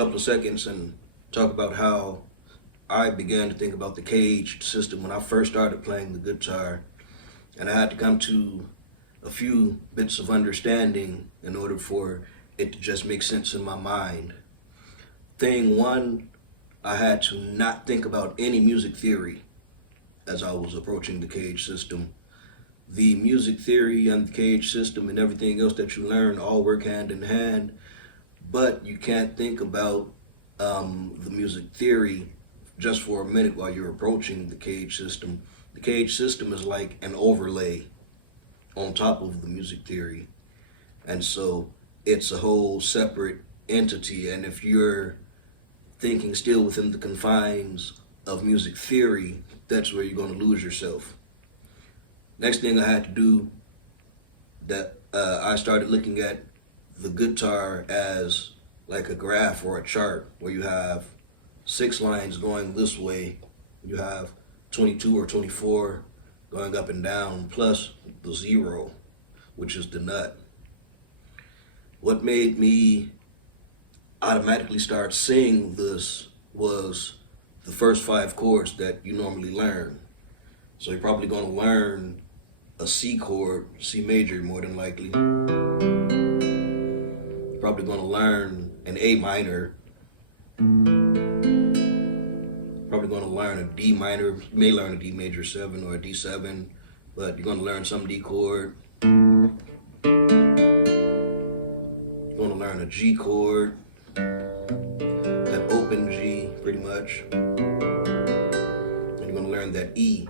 couple of seconds and talk about how I began to think about the CAGED system when I first started playing the guitar. And I had to come to a few bits of understanding in order for it to just make sense in my mind. Thing one, I had to not think about any music theory as I was approaching the CAGED system. The music theory and the CAGED system and everything else that you learn all work hand in hand, but you can't think about the music theory just for a minute while you're approaching the CAGED system. The CAGED system is like an overlay on top of the music theory, and so it's a whole separate entity. And if you're thinking still within the confines of music theory, that's where you're going to lose yourself. Next thing I had to do, that I started looking at the guitar as like a graph or a chart where you have 6 lines going this way, you have 22 or 24 going up and down, plus the 0, which is the nut. What made me automatically start seeing this was the first 5 chords that you normally learn. So you're probably going to learn a C chord, C major more than likely. You're probably going to learn an A minor. Probably going to learn a D minor. You may learn a D major 7 or a D7, but you're going to learn some D chord. You're going to learn a G chord, that open G pretty much. And you're going to learn that E,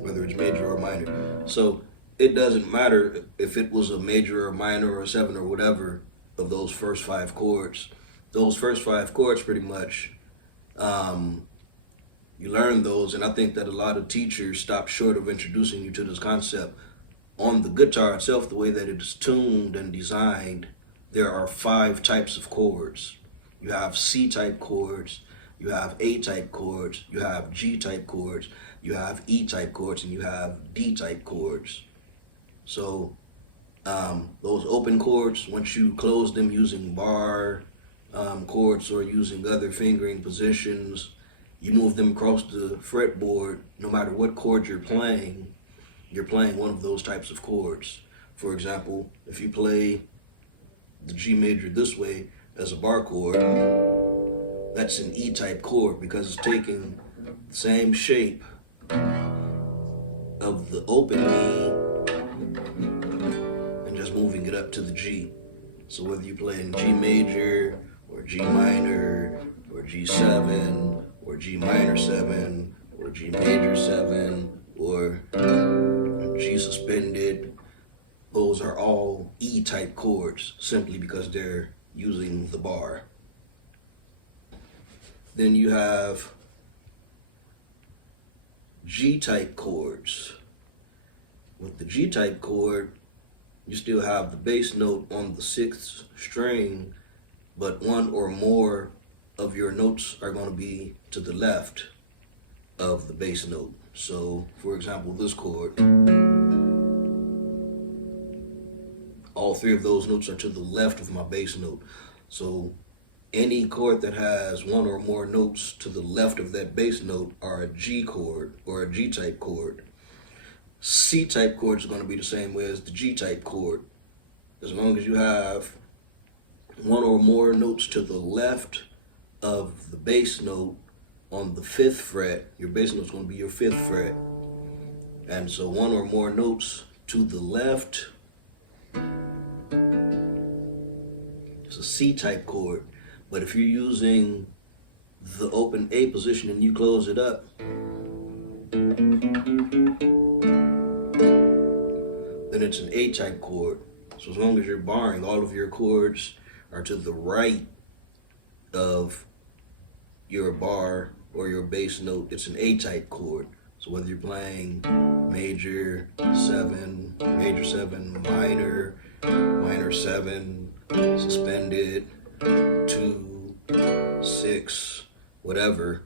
whether it's major or minor. So it doesn't matter if it was a major or minor or a 7 or whatever of those first 5 chords. Those first 5 chords pretty much, you learn those, and I think that a lot of teachers stop short of introducing you to this concept. On the guitar itself, the way that it is tuned and designed, there are 5 types of chords. You have C-type chords, you have A-type chords, you have G-type chords, you have E-type chords, and you have D-type chords. So those open chords, once you close them using bar chords or using other fingering positions, you move them across the fretboard. No matter what chord you're playing one of those types of chords. For example, if you play the G major this way as a bar chord, that's an E-type chord because it's taking the same shape of the open E and just moving it up to the G. So whether you play in G major or G minor or G7 or G minor 7 or G major 7 or G suspended, those are all E-type chords simply because they're using the bar. Then you have G-type chords. With the G-type chord, you still have the bass note on the 6th string, but one or more of your notes are going to be to the left of the bass note. So, for example, this chord, all 3 of those notes are to the left of my bass note. So any chord that has one or more notes to the left of that bass note are a G chord or a G-type chord. C-type chords are going to be the same way as the G-type chord. As long as you have one or more notes to the left of the bass note on the 5th fret, your bass note is going to be your 5th fret. And so one or more notes to the left, it's a C-type chord. But if you're using the open A position and you close it up, then it's an A-type chord. So as long as you're barring, all of your chords are to the right of your bar or your bass note, it's an A-type chord. So whether you're playing major 7, minor, minor 7, suspended, 2, 6, whatever,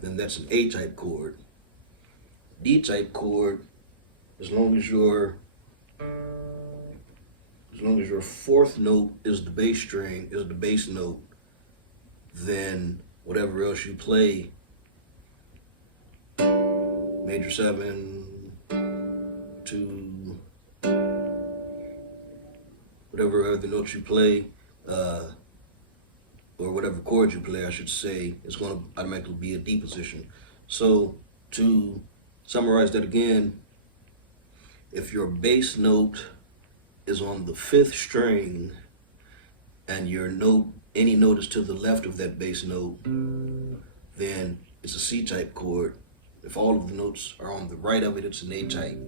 then that's an A-type chord. D-type chord, as long as as long as your fourth note is the bass string, is the bass note, then whatever else you play, major 7 to whatever other notes you play, or whatever chord you play, I should say, is going to automatically be a D position. So to summarize that again, if your bass note is on the 5th string and your note, any note is to the left of that bass note, then it's a C-type chord. If all of the notes are on the right of it, it's an A-type.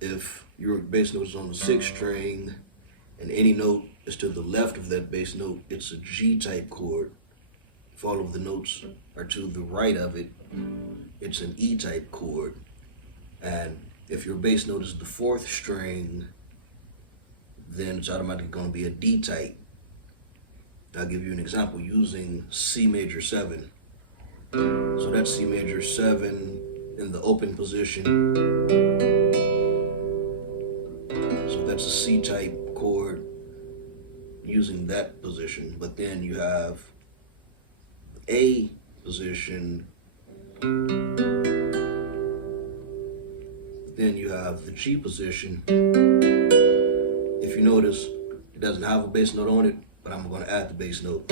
If your bass note is on the 6th string and any note is to the left of that bass note, it's a G-type chord. If all of the notes are to the right of it, it's an E-type chord. And if your bass note is the 4th string, then it's automatically going to be a D-type. I'll give you an example using C major 7. So that's C major 7 in the open position. So that's a C-type chord using that position. But then you have A position. Then you have the G position. If you notice, it doesn't have a bass note on it, but I'm going to add the bass note.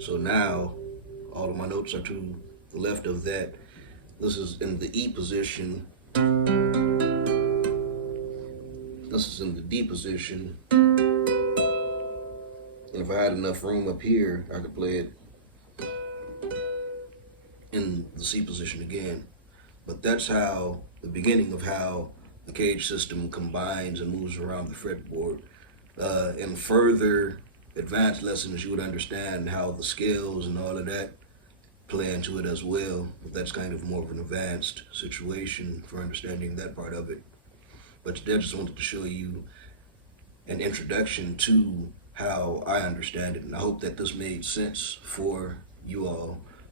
So now all of my notes are to the left of that. This is in the E position. This is in the D position. And if I had enough room up here, I could play it in the C position again. But that's how, the beginning of how the CAGED system combines and moves around the fretboard. In further advanced lessons, you would understand how the scales and all of that play into it as well. But that's kind of more of an advanced situation for understanding that part of it. But today I just wanted to show you an introduction to how I understand it, and I hope that this made sense for you all.